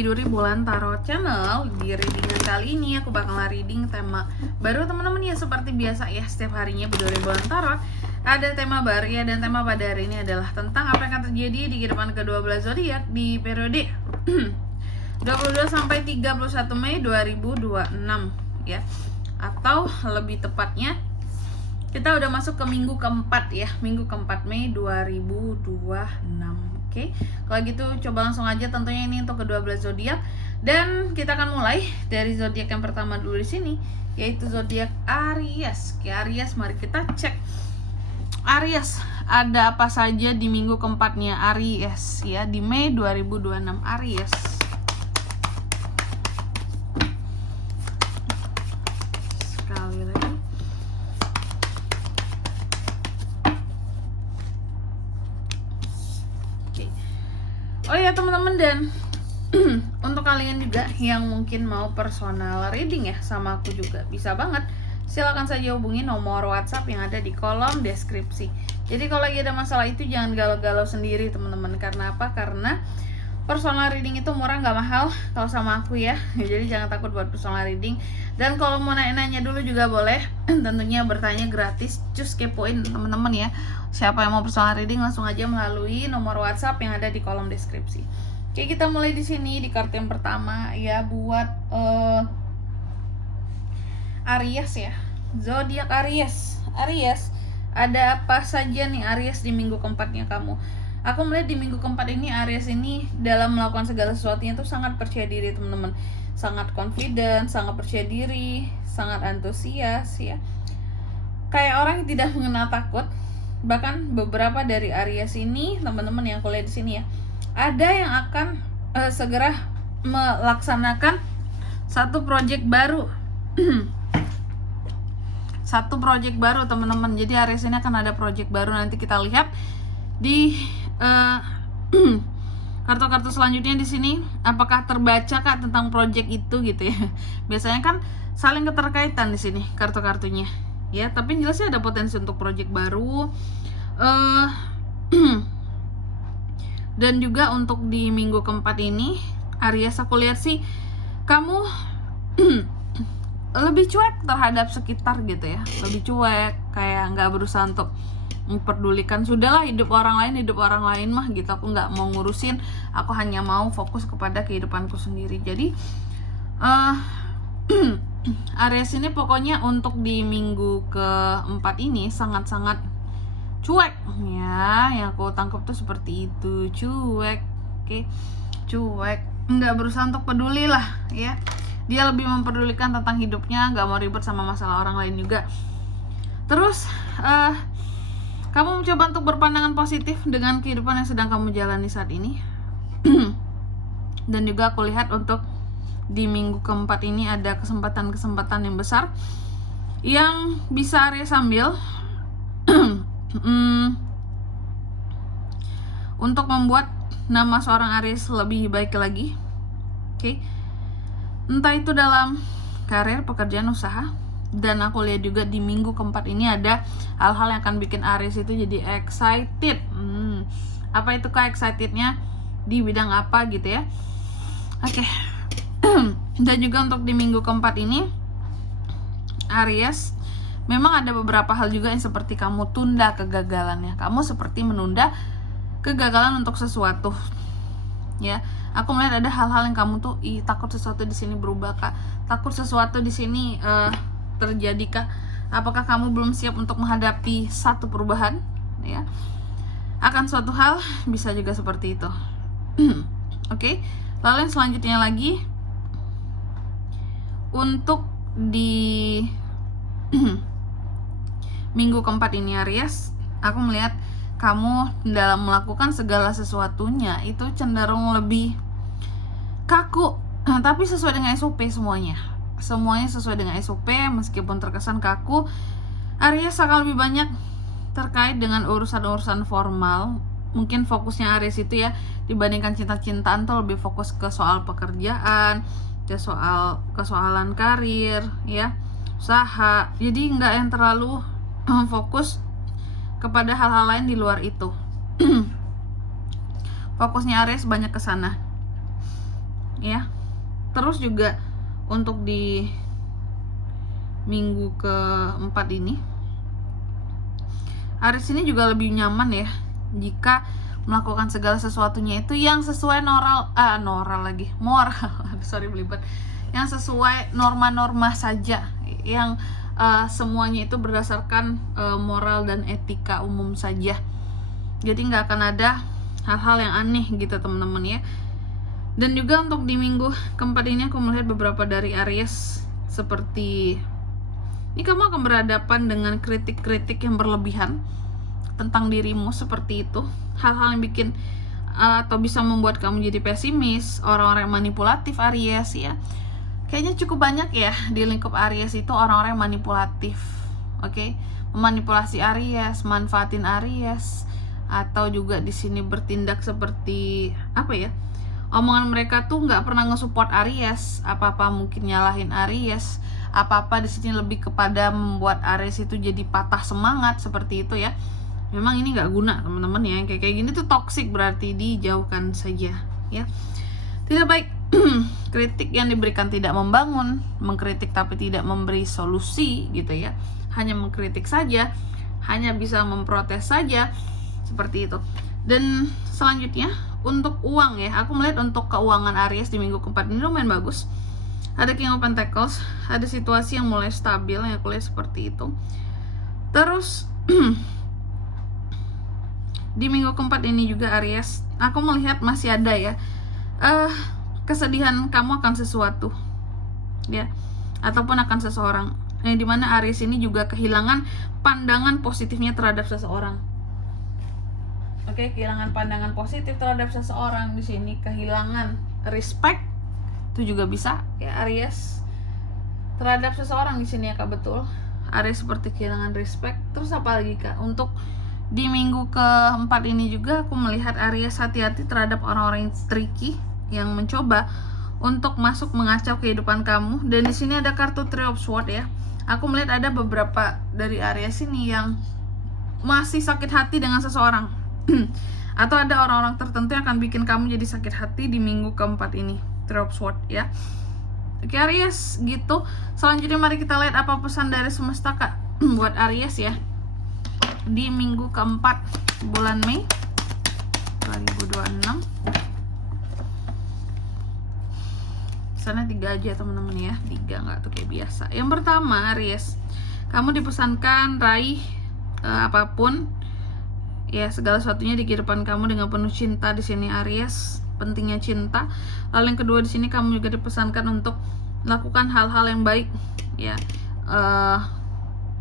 Biduri Bulan Tarot Channel. Di readingan kali ini aku bakal reading tema baru teman-teman ya. Seperti biasa ya, setiap harinya Biduri Bulan Tarot ada tema baru ya. Dan tema pada hari ini adalah tentang apa yang akan terjadi di kehidupan ke-12 zodiak di periode 22 sampai 31 Mei 2026 ya. Atau lebih tepatnya kita udah masuk ke minggu keempat ya, minggu keempat Mei 2026. Oke, kalau gitu coba langsung aja, tentunya ini untuk ke-12 zodiak dan kita akan mulai dari zodiak yang pertama dulu di sini, yaitu zodiak Aries. Oke, Aries, mari kita cek Aries ada apa saja di minggu keempatnya Aries ya, di Mei 2026 Aries. Sekali lagi. Oh ya teman-teman, dan untuk kalian juga yang mungkin mau personal reading ya sama aku juga, bisa banget. Silakan saja hubungi nomor WhatsApp yang ada di kolom deskripsi. Jadi kalau lagi ada masalah itu jangan galau-galau sendiri teman-teman. Karena apa? Karena personal reading itu murah, nggak mahal kalau sama aku ya. Jadi jangan takut buat personal reading. Dan kalau mau nanya-nanya dulu juga boleh. Tentunya bertanya gratis. Cus kepoin teman-teman ya. Siapa yang mau personal reading langsung aja melalui nomor WhatsApp yang ada di kolom deskripsi. Oke, kita mulai di sini di kartu yang pertama ya, buat Aries ya. Zodiak Aries. Aries, ada apa saja nih Aries di minggu keempatnya kamu? Aku melihat di minggu keempat ini Aries ini dalam melakukan segala sesuatunya tuh sangat percaya diri teman-teman. Sangat confident, sangat percaya diri, sangat antusias ya. Kayak orang yang tidak mengenal takut. Bahkan beberapa dari Aries ini teman-teman yang aku lihat di sini ya, ada yang akan segera melaksanakan satu project baru. Satu project baru teman-teman. Jadi Aries ini akan ada project baru, nanti kita lihat di kartu-kartu selanjutnya di sini apakah terbaca kak tentang project itu gitu ya. Biasanya kan saling keterkaitan di sini kartu-kartunya ya, tapi jelasnya ada potensi untuk project baru. Dan juga untuk di minggu keempat ini Aries, aku lihat sih kamu lebih cuek terhadap sekitar gitu ya, lebih cuek, kayak nggak berusaha untuk memperdulikan. Sudahlah, hidup orang lain mah gitu, aku nggak mau ngurusin, aku hanya mau fokus kepada kehidupanku sendiri. Jadi Aries ini pokoknya untuk di minggu keempat ini sangat-sangat cuek ya. Yang aku tangkap tuh seperti itu, cuek. Oke, cuek, nggak berusaha untuk peduli lah ya. Dia lebih memperdulikan tentang hidupnya, nggak mau ribet sama masalah orang lain juga. Terus kamu mencoba untuk berpandangan positif dengan kehidupan yang sedang kamu jalani saat ini. Dan juga aku lihat untuk di minggu keempat ini ada kesempatan-kesempatan yang besar yang bisa Aries ambil untuk membuat nama seorang Aries lebih baik lagi. Oke. Entah itu dalam karir, pekerjaan, usaha. Dan aku lihat juga di minggu keempat ini ada hal-hal yang akan bikin Aries itu jadi excited. Apa itu kak excitednya? Di bidang apa gitu ya. Oke. Dan juga untuk di minggu keempat ini Aries, memang ada beberapa hal juga yang seperti kamu tunda kegagalannya. Kamu seperti menunda kegagalan untuk sesuatu ya. Aku melihat ada hal-hal yang kamu tuh takut sesuatu di sini berubah kak, takut sesuatu di sini terjadi kak. Apakah kamu belum siap untuk menghadapi satu perubahan ya, akan suatu hal, bisa juga seperti itu. Oke. Lalu yang selanjutnya lagi untuk di minggu keempat ini Aries, aku melihat kamu dalam melakukan segala sesuatunya itu cenderung lebih kaku, tapi sesuai dengan SOP semuanya sesuai dengan SOP. Meskipun terkesan kaku, Aries akan lebih banyak terkait dengan urusan-urusan formal. Mungkin fokusnya Aries itu ya, dibandingkan cinta-cintaan tuh lebih fokus ke soal pekerjaan, ke soalan karir ya, usaha. Jadi nggak yang terlalu fokus kepada hal-hal lain di luar itu. Fokusnya Aries banyak ke sana. ya. Terus juga untuk di minggu keempat ini, Aries ini juga lebih nyaman ya jika melakukan segala sesuatunya itu yang sesuai moral, sorry belibet, yang sesuai norma-norma saja, yang semuanya itu berdasarkan moral dan etika umum saja. Jadi nggak akan ada hal-hal yang aneh gitu teman-teman ya. Dan juga untuk di minggu keempat ini aku melihat beberapa dari Aries seperti ini, kamu akan berhadapan dengan kritik-kritik yang berlebihan tentang dirimu, seperti itu. Hal-hal yang bikin atau bisa membuat kamu jadi pesimis, orang-orang yang manipulatif Aries ya. Kayaknya cukup banyak ya di lingkup Aries itu orang-orang yang manipulatif. Oke, memanipulasi Aries, manfaatin Aries, atau juga di sini bertindak seperti apa ya? Omongan mereka tuh nggak pernah nge-support Aries, apa-apa mungkin nyalahin Aries, apa-apa di sini lebih kepada membuat Aries itu jadi patah semangat, seperti itu ya. Memang ini nggak guna teman-teman ya, kayak gini tuh toxic, berarti dijauhkan saja ya. Tidak baik. Kritik yang diberikan tidak membangun, mengkritik tapi tidak memberi solusi gitu ya, hanya mengkritik saja, hanya bisa memprotes saja, seperti itu. Dan selanjutnya untuk uang ya, aku melihat untuk keuangan Aries di minggu keempat ini lumayan bagus. Ada King of Pentacles, ada situasi yang mulai stabil, yang aku lihat seperti itu. Terus di minggu keempat ini juga Aries, aku melihat masih ada ya kesedihan kamu akan sesuatu ya, ataupun akan seseorang, yang dimana Aries ini juga kehilangan pandangan positifnya terhadap seseorang. Oke, kehilangan pandangan positif terhadap seseorang di sini, kehilangan respect itu juga bisa ya Aries terhadap seseorang di sini ya Kak, betul. Aries seperti kehilangan respect. Terus apa lagi Kak? Untuk di minggu keempat ini juga aku melihat Aries hati-hati terhadap orang-orang yang tricky, yang mencoba untuk masuk mengacau kehidupan kamu. Dan di sini ada kartu Three of Swords ya. Aku melihat ada beberapa dari Aries ini yang masih sakit hati dengan seseorang. Atau ada orang-orang tertentu yang akan bikin kamu jadi sakit hati di minggu keempat ini. Three of Swords ya. Oke Aries gitu. Selanjutnya mari kita lihat apa pesan dari semesta Kak buat Aries ya di minggu keempat bulan Mei 2026. Sana 3 aja teman-teman ya, 3 nggak tuh kayak biasa. Yang pertama Aries, kamu dipesankan raih apapun ya, segala sesuatunya di kehidupan kamu dengan penuh cinta di sini Aries, pentingnya cinta. Lalu yang kedua di sini kamu juga dipesankan untuk melakukan hal-hal yang baik ya,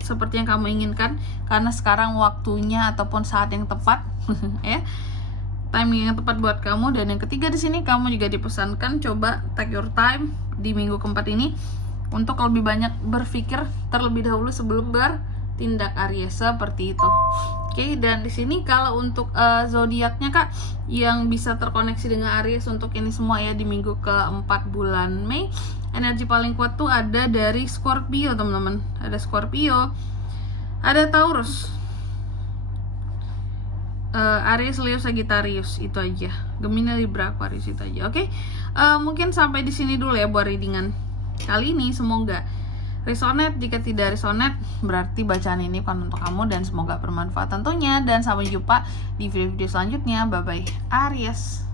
seperti yang kamu inginkan, karena sekarang waktunya ataupun saat yang tepat ya, timing yang tepat buat kamu. Dan yang ketiga di sini kamu juga dipesankan coba take your time di minggu keempat ini untuk lebih banyak berpikir terlebih dahulu sebelum bertindak Aries, seperti itu. Oke, dan di sini kalau untuk zodiaknya Kak yang bisa terkoneksi dengan Aries untuk ini semua ya di minggu keempat bulan Mei, energi paling kuat tuh ada dari Scorpio teman-teman. Ada Scorpio, ada Taurus, Aries, Leo, Sagittarius, itu aja. Gemini, Libra, Aquarius, itu aja. Oke, mungkin sampai di sini dulu ya buat readingan kali ini. Semoga resonate. Jika tidak resonate, berarti bacaan ini bukan untuk kamu, dan semoga bermanfaat tentunya. Dan sampai jumpa di video-video selanjutnya. Bye bye Aries.